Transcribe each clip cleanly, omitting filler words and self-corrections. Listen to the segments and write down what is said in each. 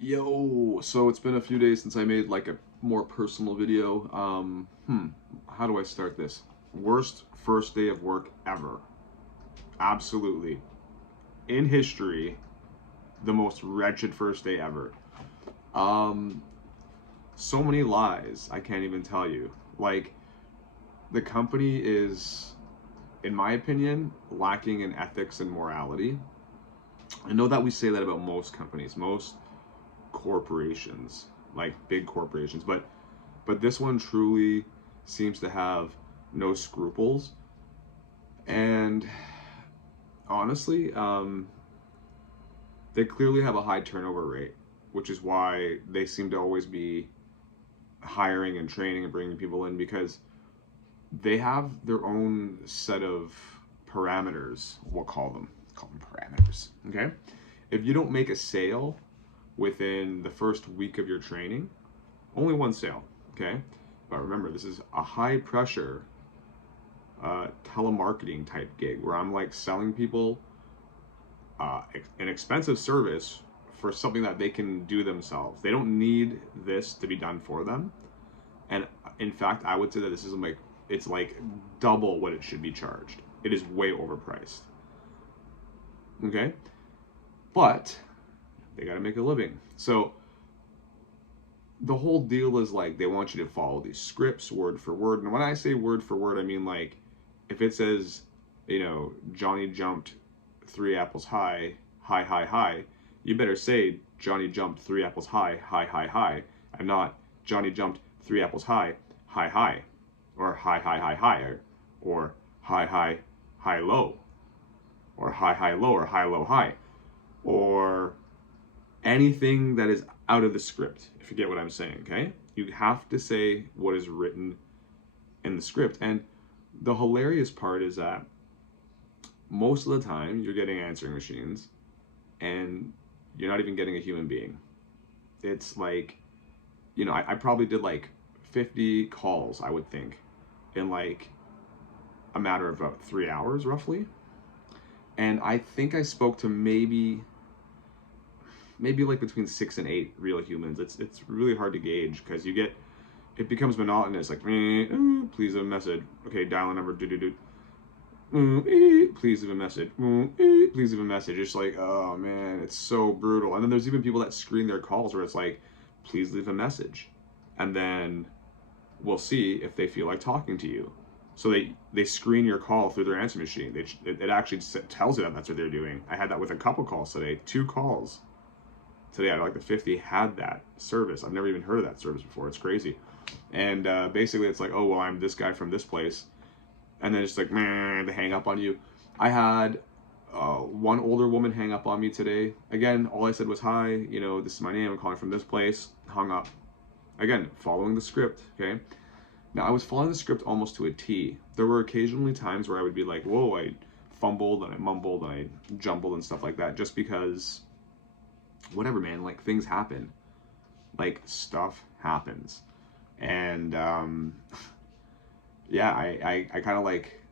Yo, so it's been a few days since I made like a more personal video. How do I start this? Worst first day of work ever. Absolutely. In history, the most wretched first day ever. Um, so many lies, I can't even tell you. Like, the company is, in my opinion, lacking in ethics and morality. I know that we say that about most companies, most corporations, like big corporations, but this one truly seems to have no scruples. And honestly, they clearly have a high turnover rate, which is why they seem to always be hiring and training and bringing people in because they have their own set of parameters. We'll call them parameters. Okay, if you don't make a sale within the first week of your training, only one sale. Okay, but remember, this is a high pressure telemarketing type gig where I'm like selling people an expensive service for something that they can do themselves. They don't need this to be done for them. And in fact, I would say that this is like it's like double what it should be charged. It is way overpriced. Okay, but they got to make a living. So the whole deal is like they want you to follow these scripts word for word. And when I say word for word, I mean like if it says, Johnny jumped 3 apples high, high, high, high, you better say Johnny jumped 3 apples high, high, high, high, and not Johnny jumped 3 apples high, high, high, or high, high, high, high, or high, high, high, low, or high, high, low, or high, low, high, or anything that is out of the script, if you get what I'm saying, okay? You have to say what is written in the script. And the hilarious part is that most of the time you're getting answering machines and you're not even getting a human being. It's like, I probably did like 50 calls, I would think, in like a matter of about 3 hours roughly. And I think I spoke to maybe like between 6 and 8 real humans. It's really hard to gauge because it becomes monotonous. Like, please leave a message. Okay, dial a number. Do do do. Please leave a message. Please leave a message. It's like, oh man, it's so brutal. And then there's even people that screen their calls where it's like, please leave a message, and then we'll see if they feel like talking to you. So they screen your call through their answer machine. It actually tells you that that's what they're doing. I had that with a couple calls today. 2 calls today out of like the 50 had that service. I've never even heard of that service before. It's crazy. And basically, it's like, oh well, I'm this guy from this place, and then it's like, man, they hang up on you. I had one older woman hang up on me today. Again, all I said was hi. This is my name. I'm calling from this place. Hung up. Again, following the script. Okay. Now I was following the script almost to a T. There were occasionally times where I would be like, whoa, I fumbled and I mumbled and I jumbled and stuff like that, just because whatever, man, like things happen, like stuff happens. And yeah, I kind of like,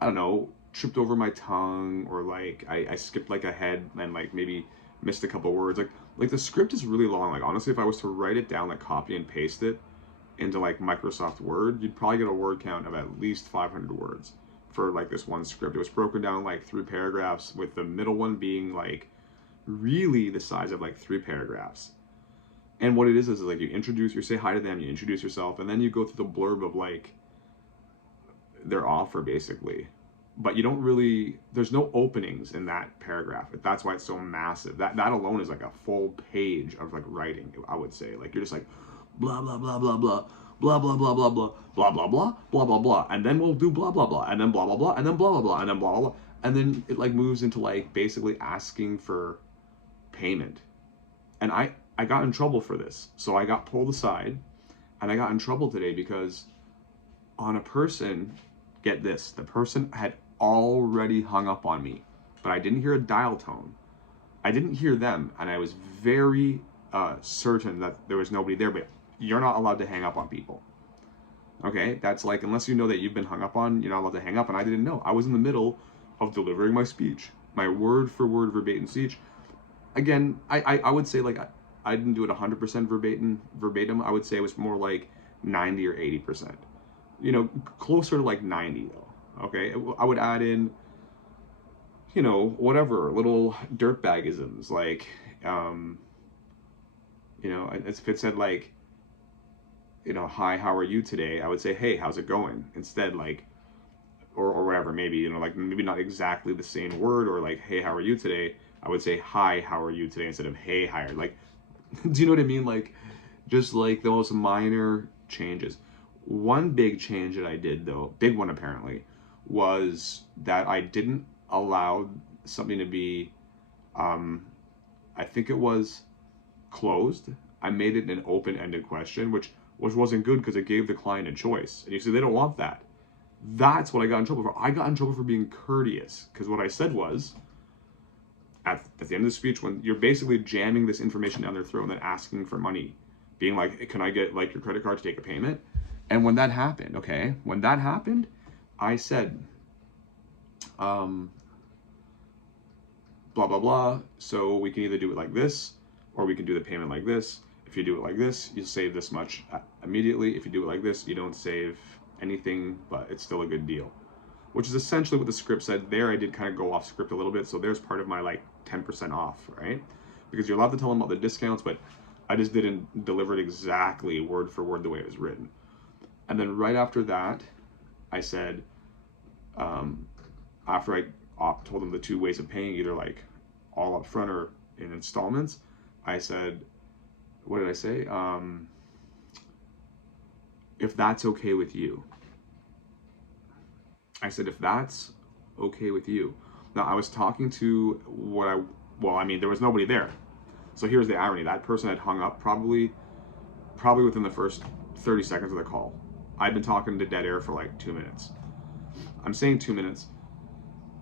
I don't know, tripped over my tongue, or like I skipped like ahead and like maybe missed a couple words. Like the script is really long. Like honestly, if I was to write it down, like copy and paste it into like Microsoft Word, you'd probably get a word count of at least 500 words for like this one script. It was broken down like 3 paragraphs, with the middle one being like really the size of like 3 paragraphs. And what it is like you say hi to them, you introduce yourself, and then you go through the blurb of like their offer basically. But you don't really, there's no openings in that paragraph. That's why it's so massive. That alone is like a full page of like writing, I would say. Like you're just like blah blah blah blah blah blah blah blah blah blah blah blah blah blah blah blah, and then we'll do blah blah blah, and then blah blah blah, and then blah blah blah, and then blah blah blah, and then it like moves into like basically asking for payment. And I got in trouble for this. So I got pulled aside and I got in trouble today because on a person, get this, the person had already hung up on me, but I didn't hear a dial tone. I didn't hear them, and I was very certain that there was nobody there. But you're not allowed to hang up on people. Okay, that's like, unless you know that you've been hung up on, you're not allowed to hang up. And I didn't know. I was in the middle of delivering my speech, my word for word verbatim speech, again, I would say like I didn't do it 100% verbatim. I would say it was more like 90 or 80%. You know, closer to like 90 though. Okay, I would add in, you know, whatever little dirtbagisms like, um, you know, if it said like, you know, hi, how are you today? I would say, hey, how's it going? Instead, like, or whatever, maybe, you know, like maybe not exactly the same word, or like, hey, how are you today? I would say, hi, how are you today? Instead of, hey, hi. Like, do you know what I mean? Like, just like the most minor changes. One big change that I did, though, big one apparently, was that I didn't allow something to be, um, I think it was closed. I made it an open-ended question, which wasn't good because it gave the client a choice. And you see, they don't want that. That's what I got in trouble for. I got in trouble for being courteous because what I said was, at the end of the speech, when you're basically jamming this information down their throat and then asking for money, being like, hey, can I get like your credit card to take a payment? And when that happened, okay, when that happened, I said, um, blah, blah, blah. So we can either do it like this, or we can do the payment like this. If you do it like this, you'll save this much immediately. If you do it like this, you don't save anything, but it's still a good deal. Which is essentially what the script said. There I did kind of go off script a little bit, so there's part of my like 10% off, right? Because you're allowed to tell them about the discounts, but I just didn't deliver it exactly word for word the way it was written. And then right after that, I said, um, after I told them the two ways of paying, either like all up front or in installments, I said, what did I say? If that's okay with you. I said, if that's okay with you. Now, I was talking to well, I mean, there was nobody there. So here's the irony. That person had hung up probably within the first 30 seconds of the call. I'd been talking to dead air for like 2 minutes. I'm saying 2 minutes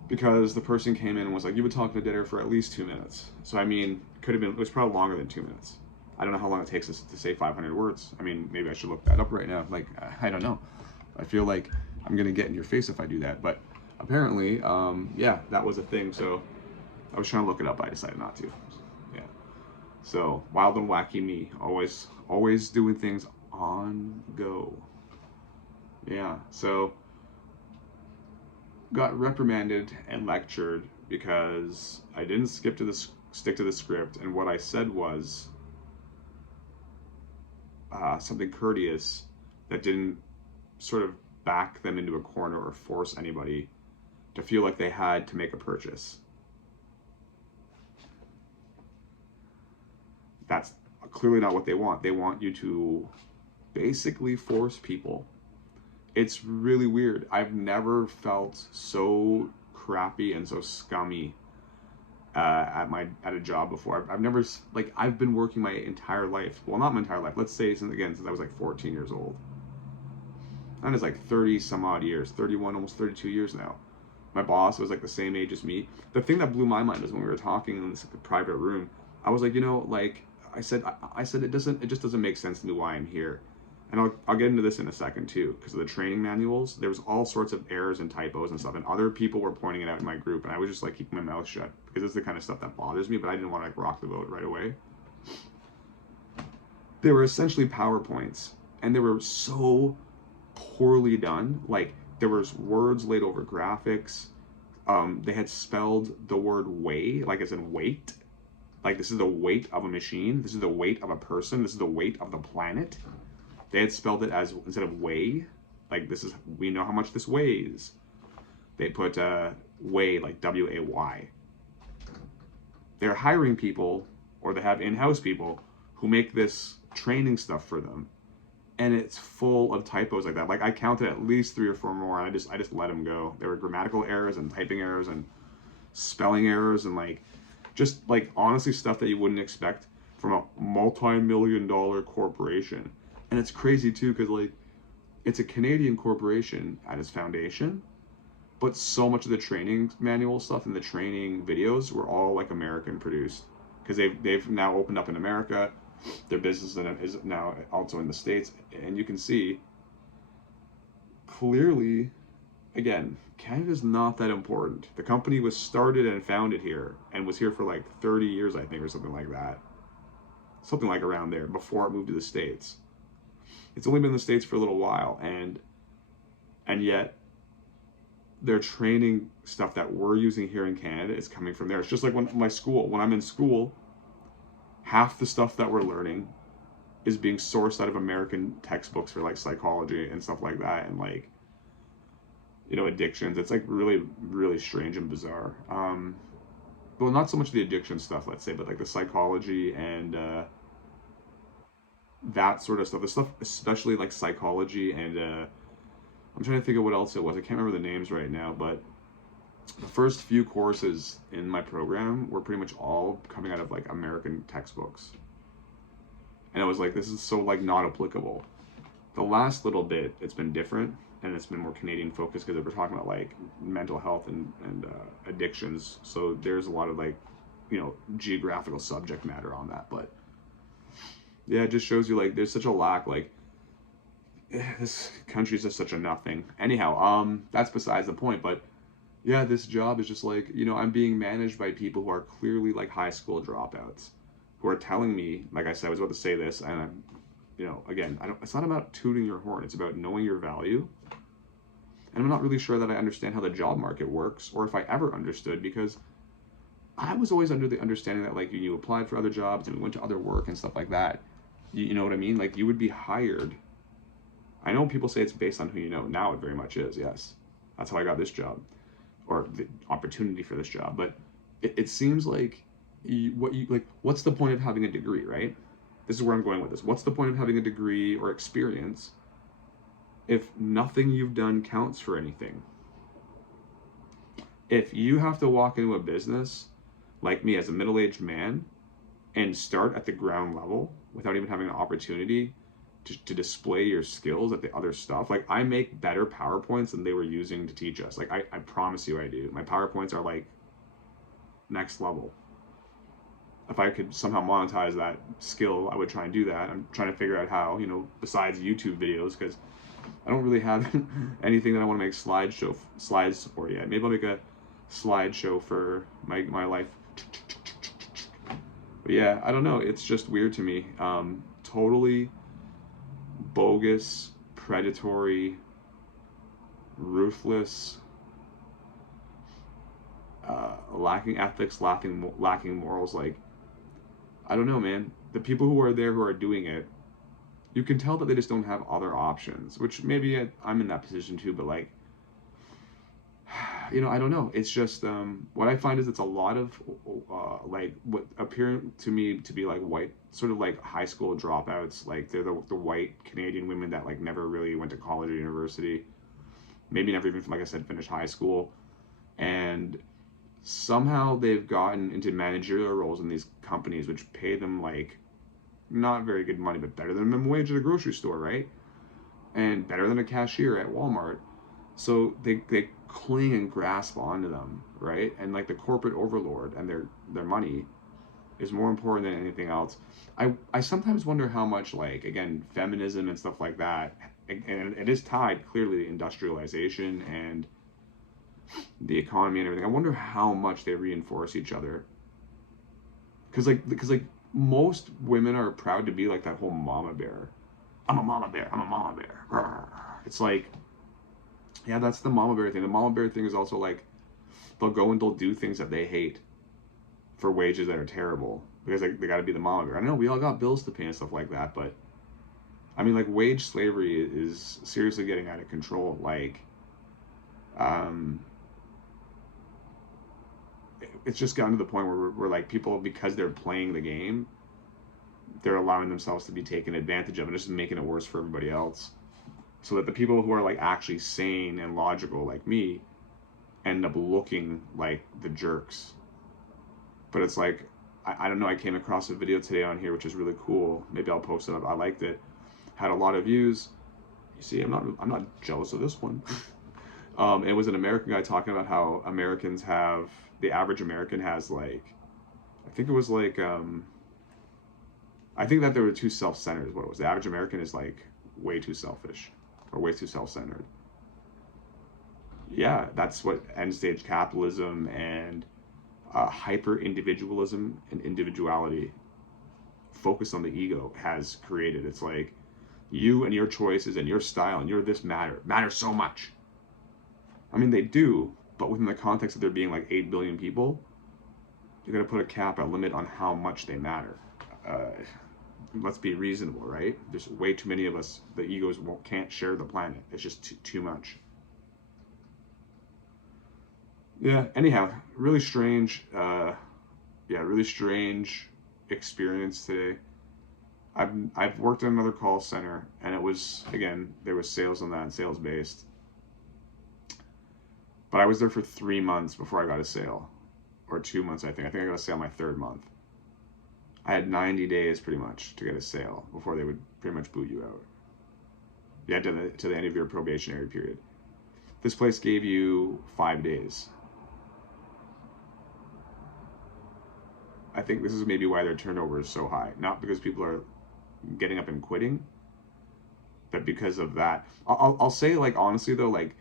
because the person came in and was like, you've been talking to dead air for at least 2 minutes. So, I mean, it was probably longer than 2 minutes. I don't know how long it takes us to say 500 words. I mean, maybe I should look that up right now. Like, I don't know. I feel like I'm going to get in your face if I do that. But apparently, yeah, that was a thing. So I was trying to look it up. I decided not to. Yeah. So wild and wacky me. Always doing things on go. Yeah. So got reprimanded and lectured because I didn't stick to the script. And what I said was something courteous that didn't sort of back them into a corner or force anybody to feel like they had to make a purchase. That's clearly not what they want. They want you to basically force people. It's really weird. I've never felt so crappy and so scummy at a job before. I've never, like, I've been working my entire life. Well, not my entire life. Let's say since I was like 14 years old. And it's like 30 some odd years, 31, almost 32 years now. My boss was like the same age as me. The thing that blew my mind was when we were talking in this private room, I was like, you know, like I said it just doesn't make sense to me why I'm here. And I'll get into this in a second too, because of the training manuals. There was all sorts of errors and typos and stuff, and other people were pointing it out in my group, and I was just like keeping my mouth shut because it's the kind of stuff that bothers me. But I didn't want to like rock the boat right away. They were essentially PowerPoints, and they were so poorly done. Like there was words laid over graphics. They had spelled the word weigh, like as in weight. Like this is the weight of a machine. This is the weight of a person. This is the weight of the planet. They had spelled it as, instead of weigh, like this is, we know how much this weighs. They put weigh, like W-A-Y. They're hiring people, or they have in-house people who make this training stuff for them, and it's full of typos like that. Like I counted at least 3 or 4 more, and I just let them go. There were grammatical errors and typing errors and spelling errors and like just like honestly stuff that you wouldn't expect from a multi-million-dollar corporation. And it's crazy too because like it's a Canadian corporation at its foundation, but so much of the training manual stuff and the training videos were all like American produced because they've now opened up in America. Their business is now also in the States, and you can see clearly again, Canada's not that important. The company was started and founded here and was here for like 30 years, I think, or something like that. Something like around there before it moved to the States. It's only been in the States for a little while, and yet they're training stuff that we're using here in Canada is coming from there. It's just like when I'm in school, half the stuff that we're learning is being sourced out of American textbooks for like psychology and stuff like that, and like, you know, addictions. It's like really, really strange and bizarre. Well, not so much the addiction stuff, let's say, but like the psychology and that sort of stuff. The stuff, especially like psychology and I'm trying to think of what else it was. I can't remember the names right now, but the first few courses in my program were pretty much all coming out of like American textbooks, and I was like, this is so like not applicable. The last little bit, it's been different, and it's been more Canadian focused because we're talking about like mental health and addictions. So there's a lot of like, you know, geographical subject matter on that. But yeah, it just shows you like there's such a lack. Like this country's just such a nothing. Anyhow, that's besides the point. But yeah, this job is just like, you know, I'm being managed by people who are clearly like high school dropouts, who are telling me, like I said, I was about to say this, and I'm, you know, again, I don't. It's not about tooting your horn. It's about knowing your value. And I'm not really sure that I understand how the job market works, or if I ever understood, because I was always under the understanding that like you applied for other jobs and we went to other work and stuff like that. You know what I mean? Like you would be hired. I know people say it's based on who you know. Now it very much is. Yes, that's how I got this job, or the opportunity for this job. But it seems like what's the point of having a degree, right? This is where I'm going with this. What's the point of having a degree or experience if nothing you've done counts for anything? If you have to walk into a business like me as a middle-aged man and start at the ground level without even having an opportunity to display your skills at the other stuff, like I make better PowerPoints than they were using to teach us. Like I promise you I do. My PowerPoints are like next level. If I could somehow monetize that skill, I would try and do that. I'm trying to figure out how, you know, besides YouTube videos, because I don't really have anything that I want to make slides for yet. Maybe I'll make a slideshow for my life. But yeah, I don't know. It's just weird to me. Totally bogus, predatory, ruthless, lacking ethics, lacking morals. Like, I don't know, man. The people who are there who are doing it, you can tell that they just don't have other options, which maybe I'm in that position too, but like, you know, I don't know. It's just, what I find is it's a lot of, like, what appear to me to be like white, sort of like high school dropouts. Like, they're the white Canadian women that like never really went to college or university, maybe never even, like I said, finished high school. And somehow they've gotten into managerial roles in these companies, which pay them like not very good money, but better than minimum wage at a grocery store, right? And better than a cashier at Walmart. So they cling and grasp onto them, right? And like the corporate overlord and their money is more important than anything else. I sometimes wonder how much, like, again, feminism and stuff like that, and it is tied clearly to industrialization and the economy and everything. I wonder how much they reinforce each other. Because most women are proud to be like that whole mama bear. I'm a mama bear. I'm a mama bear. It's like, yeah, that's the mama bear thing. The mama bear thing is also like they'll go and they'll do things that they hate for wages that are terrible because they got to be the mama bear. I know we all got bills to pay and stuff like that, but I mean, like, wage slavery is seriously getting out of control. Like, um, it's just gotten to the point where we're like people, because they're playing the game, they're allowing themselves to be taken advantage of and just making it worse for everybody else. So that the people who are like actually sane and logical, like me, end up looking like the jerks. But it's like, I don't know, I came across a video today on here which is really cool. Maybe I'll post it up. I liked it. Had a lot of views. You see, I'm not jealous of this one. It was an American guy talking about how Americans have, the average American has like, I think it was like, I think that they were too self-centered is what it was. The average American is like way too selfish or way too self-centered. yeah, that's what end stage capitalism and hyper individualism and individuality focus on the ego has created. It's like you and your choices and your style and your this matter so much. I mean, they do, but within the context of there being like 8 billion people, you're going to put a cap, a limit on how much they matter. Uh, let's be reasonable, right? There's way too many of us. The egos can't share the planet. It's just too much. Yeah. Anyhow, really strange. Yeah, really strange experience today. I've worked in another call center, and it was, again, there was sales on that, sales based. But I was there for 3 months before I got a sale, or 2 months. I think I got a sale my third month. I had 90 days pretty much to get a sale before they would pretty much boot you out. You had to the end of your probationary period. This place gave you 5 days. I think this is maybe why their turnover is so high. Not because people are getting up and quitting, but because of that. I'll say, like, honestly though, like,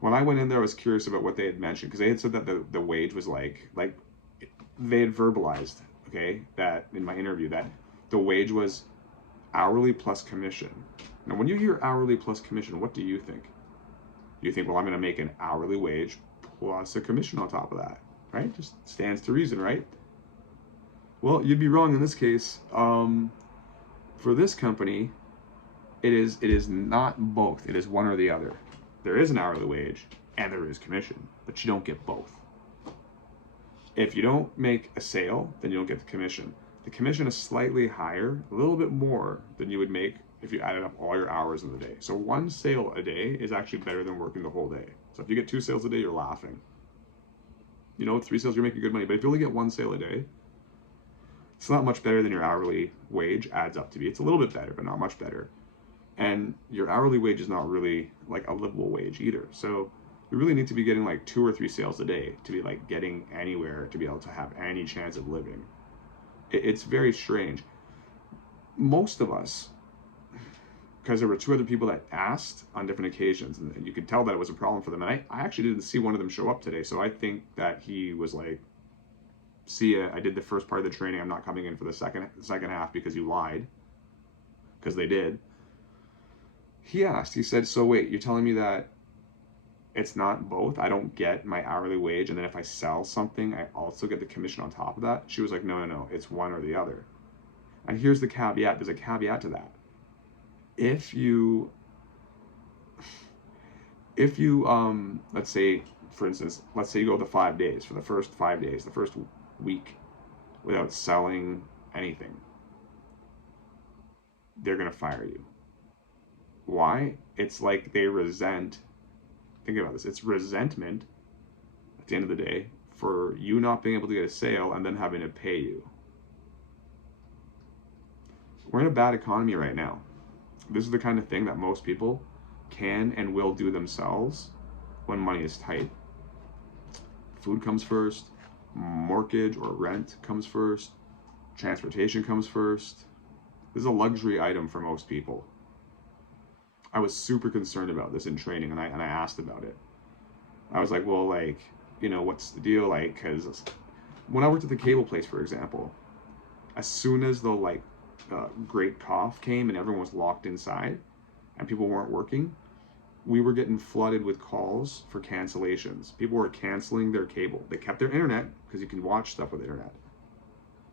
when I went in there, I was curious about what they had mentioned, because they had said that the wage was like they had verbalized, okay, that in my interview, that the wage was hourly plus commission. Now, when you hear hourly plus commission, what do you think? You think, well, I'm going to make an hourly wage plus a commission on top of that, right? Just stands to reason, right? Well, you'd be wrong in this case. For this company, it is not both. It is one or the other. There is an hourly wage and there is commission, but you don't get both. If you don't make a sale, then you don't get the commission. The commission is slightly higher, a little bit more than you would make if you added up all your hours in the day. So one sale a day is actually better than working the whole day. So if you get 2 sales a day, you're laughing. 3 sales, you're making good money. But if you only get 1 sale a day, it's not much better than your hourly wage adds up to be. It's a little bit better, but not much better. And your hourly wage is not really like a livable wage either. So you really need to be getting like 2 or 3 sales a day to be like getting anywhere, to be able to have any chance of living. It's very strange. Most of us, because there were 2 other people that asked on different occasions, and you could tell that it was a problem for them. And I actually didn't see one of them show up today. So I think that he was like, see ya, I did the first part of the training. I'm not coming in for the second half because you lied. Because they did. He asked, he said, so wait, you're telling me that it's not both? I don't get my hourly wage, and then if I sell something, I also get the commission on top of that? She was like, no, it's one or the other. And here's the caveat. There's a caveat to that. If you let's say, for instance, let's say you go the 5 days, for the first 5 days, the first week, without selling anything, they're going to fire you. Why? It's like they resent, think about this, it's resentment at the end of the day for you not being able to get a sale and then having to pay you. We're in a bad economy right now. This is the kind of thing that most people can and will do themselves when money is tight. Food comes first, mortgage or rent comes first, transportation comes first. This is a luxury item for most people. I was super concerned about this in training, and I asked about it. I was like, well, like, what's the deal? Like, because when I worked at the cable place, for example, as soon as the great cough came and everyone was locked inside and people weren't working, we were getting flooded with calls for cancellations. People were canceling their cable. They kept their internet because you can watch stuff with internet.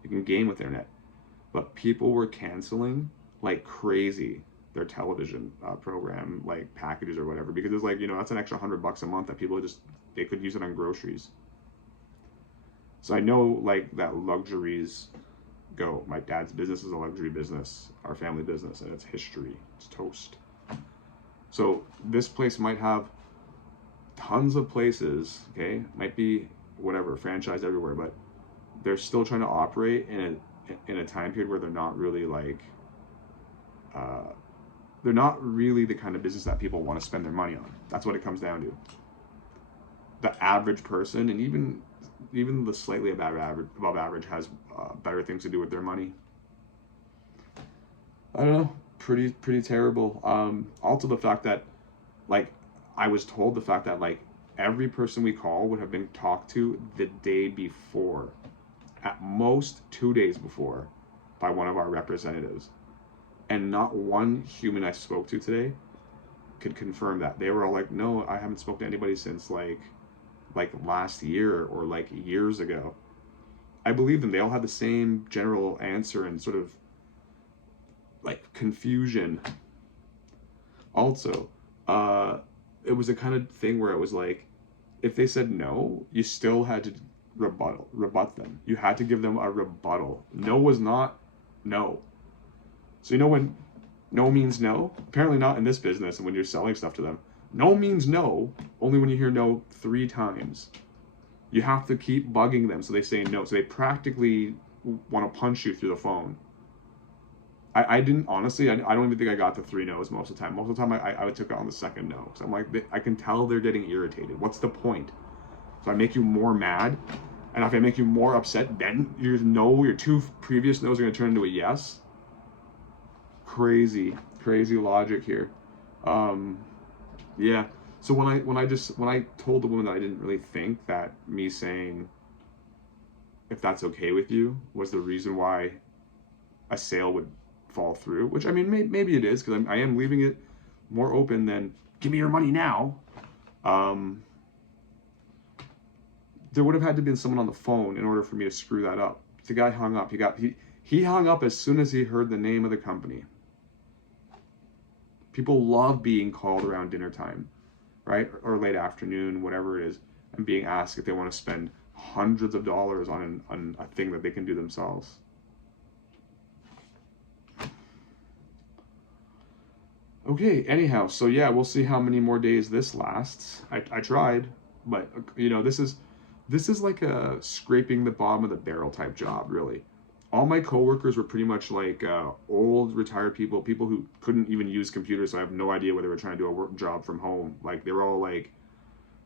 You can game with internet. But people were canceling like crazy their television program, like packages or whatever, because it's like, that's an extra $100 a month that people they could use it on groceries. So I know like that luxuries go. My dad's business is a luxury business, our family business, and it's history. It's toast. So this place might have tons of places, okay? Might be whatever, franchised everywhere, but they're still trying to operate in a time period where they're not really they're not really the kind of business that people want to spend their money on. That's what it comes down to. The average person, and even the slightly above average has better things to do with their money. I don't know. Pretty terrible. Also the fact that, like, I was told the fact that, like, every person we call would have been talked to the day before, at most 2 days before, by one of our representatives. And not one human I spoke to today could confirm that. They were all like, no, I haven't spoken to anybody since like last year or like years ago. I believe them. They all had the same general answer and sort of like confusion. Also, it was a kind of thing where it was like, if they said no, you still had to rebut them. You had to give them a rebuttal. No was not no. So you know when no means no? Apparently not in this business and when you're selling stuff to them. No means no only when you hear no 3 times. You have to keep bugging them so they say no. So they practically want to punch you through the phone. I didn't, honestly, I don't even think I got the 3 no's most of the time. Most of the time I took it on the second no. So I'm like, I can tell they're getting irritated. What's the point? So I make you more mad, and if I make you more upset, then your 2 previous no's are going to turn into a yes. Crazy logic here. Yeah. So when I told the woman that I didn't really think that me saying, if that's okay with you, was the reason why a sale would fall through, which I mean, maybe it is, because I am leaving it more open than give me your money now. There would have had to been someone on the phone in order for me to screw that up. The guy hung up. He hung up as soon as he heard the name of the company. People love being called around dinner time, right? Or late afternoon, whatever it is, and being asked if they want to spend hundreds of dollars on a thing that they can do themselves. Okay, anyhow, so yeah, we'll see how many more days this lasts. I tried, but you know, this is like a scraping the bottom of the barrel type job, really. All my coworkers were pretty much like old retired people who couldn't even use computers, so I have no idea whether they were trying to do a work job from home. Like, they were all like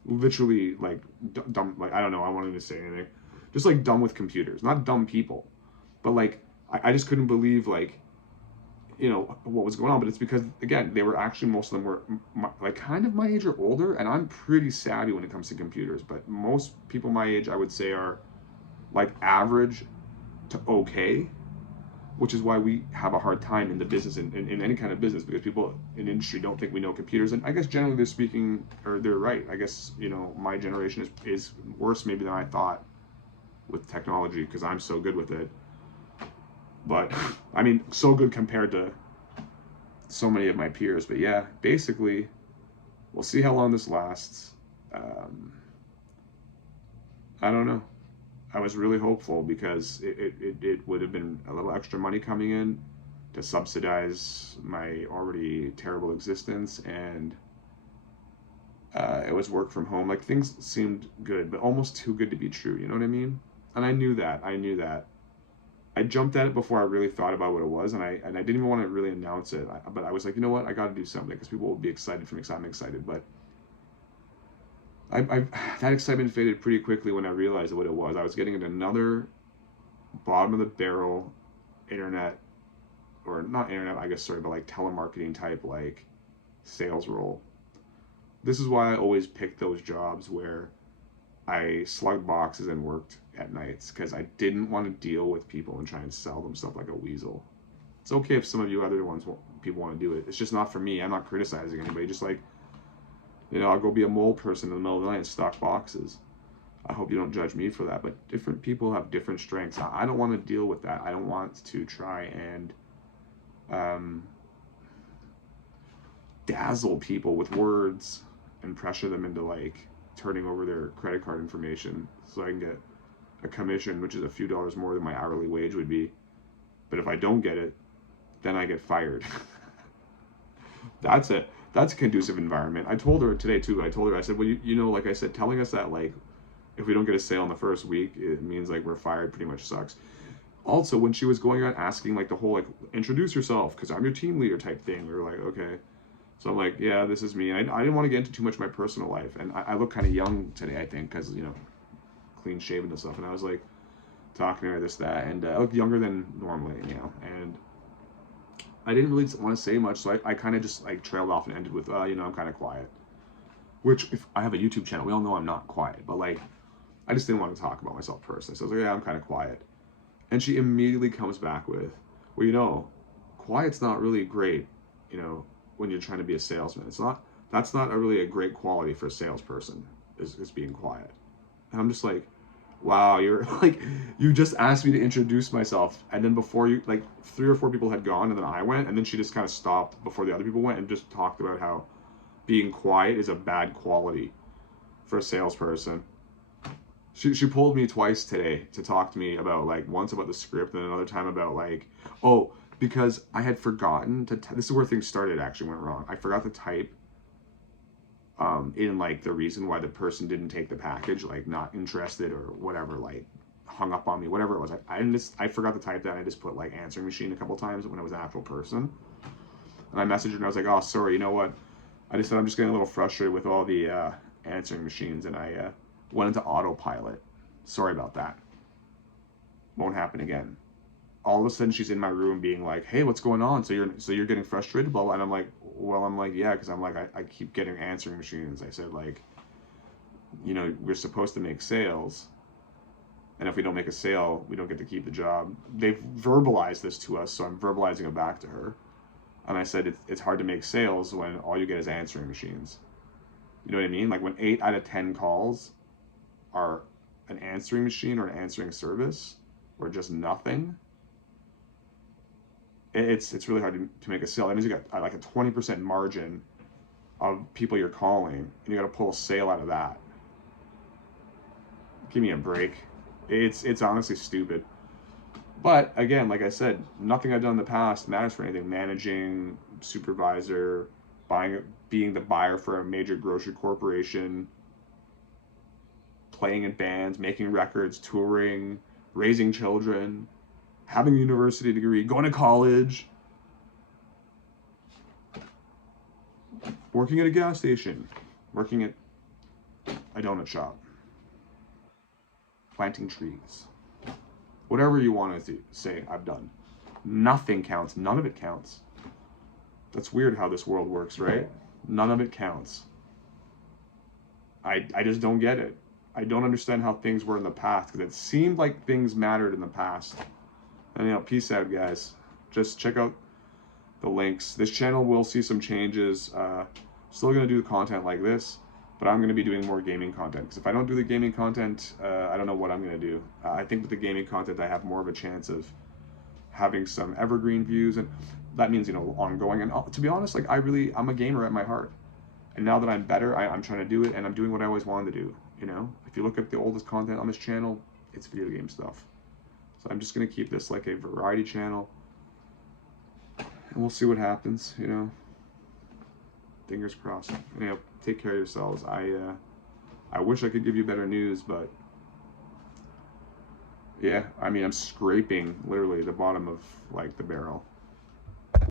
literally like dumb, like, I don't know, I won't even say anything. Just like dumb with computers. Not dumb people, but like I just couldn't believe, like, you know, what was going on. But it's because, again, they were actually, most of them were like kind of my age or older, and I'm pretty savvy when it comes to computers, but most people my age, I would say, are like average to okay, which is why we have a hard time in the business, in any kind of business, because people in industry don't think we know computers. And I guess generally they're speaking, or they're right. I guess, you know, my generation is worse maybe than I thought with technology, because I'm so good with it. But I mean, so good compared to so many of my peers. But yeah, basically, we'll see how long this lasts. I don't know. I was really hopeful because it would have been a little extra money coming in to subsidize my already terrible existence, and it was work from home. Like, things seemed good, but almost too good to be true. You know what I mean? And I knew that. I jumped at it before I really thought about what it was, and I didn't even want to really announce it. But I was like, you know what? I got to do something because people will be excited for me because I'm excited. But that excitement faded pretty quickly when I realized what it was. I was getting at another bottom of the barrel internet, or not internet, I guess, sorry, but like telemarketing type, like, sales role. This is why I always picked those jobs where I slugged boxes and worked at nights, because I didn't want to deal with people and try and sell them stuff like a weasel. It's okay if some of you other ones, people want to do it. It's just not for me. I'm not criticizing anybody. Just like, you know, I'll go be a mole person in the middle of the night and stock boxes. I hope you don't judge me for that, but different people have different strengths. I don't want to deal with that. I don't want to try and dazzle people with words and pressure them into, like, turning over their credit card information so I can get a commission, which is a few dollars more than my hourly wage would be. But if I don't get it, then I get fired. That's a conducive environment. I told her today too. I said, well, you know, like I said, telling us that, like, if we don't get a sale in the first week, it means like we're fired, pretty much sucks. Also, when she was going around asking, like, the whole, like, introduce yourself because I'm your team leader type thing, we were like, okay. So I'm like, yeah, this is me. And I didn't want to get into too much of my personal life. And I look kind of young today, I think, because, you know, clean shaven and stuff. And I was like talking to her, this, that, and I look younger than normally, you know. And I didn't really want to say much, so I kind of just, like, trailed off and ended with, you know, I'm kind of quiet. which if I have a YouTube channel, we all know I'm not quiet, but like, I just didn't want to talk about myself personally. So I was like, yeah, I'm kind of quiet. And she immediately comes back with, well, quiet's not really great, when you're trying to be a salesman. That's not really a great quality for a salesperson, is being quiet. And I'm just like, wow, you're like, you just asked me to introduce myself. And then before you, like 3 or 4 people had gone and then I went, and then she just kind of stopped before the other people went and just talked about how being quiet is a bad quality for a salesperson. She pulled me twice today to talk to me about, like, once about the script and another time about, like, oh, because I had forgotten to this is where things started, actually went wrong. I forgot to type in, like, the reason why the person didn't take the package, like not interested or whatever, like hung up on me, whatever it was. I forgot to type that. I just put like answering machine a couple times when it was an actual person. And I messaged her and I was like, oh, sorry, you know what? I just said I'm just getting a little frustrated with all the answering machines, and I went into autopilot. Sorry about that. Won't happen again. All of a sudden, she's in my room being like, "Hey, what's going on? So you're getting frustrated, blah blah." And I'm like, "Well, yeah, because I'm like, I keep getting answering machines." I said, like, we're supposed to make sales, and if we don't make a sale, we don't get to keep the job. They've verbalized this to us, so I'm verbalizing it back to her. And I said, it's hard to make sales when all you get is answering machines. You know what I mean? Like when 8 out of 10 calls are an answering machine or an answering service or just nothing, it's really hard to make a sale. That means you got like a 20% margin of people you're calling, and you got to pull a sale out of that. Give me a break. It's honestly stupid. But again, like I said, nothing I've done in the past matters for anything. Managing, supervisor, being the buyer for a major grocery corporation, playing in bands, making records, touring, raising children, having a university degree, going to college, working at a gas station, working at a donut shop, planting trees. Whatever you want to say, I've done. Nothing counts. None of it counts. That's weird how this world works, right? None of it counts. I just don't get it. I don't understand how things were in the past, because it seemed like things mattered in the past. And peace out, guys. Just check out the links. This channel will see some changes. Still gonna do content like this, but I'm gonna be doing more gaming content, because if I don't do the gaming content, I don't know what I'm gonna do. I think with the gaming content, I have more of a chance of having some evergreen views, and that means ongoing. And to be honest, like I'm a gamer at my heart. And now that I'm better, I'm trying to do it, and I'm doing what I always wanted to do. If you look at the oldest content on this channel, it's video game stuff. So I'm just gonna keep this like a variety channel, and we'll see what happens. Fingers crossed. Take care of yourselves. I wish I could give you better news, but yeah, I'm scraping literally the bottom of like the barrel.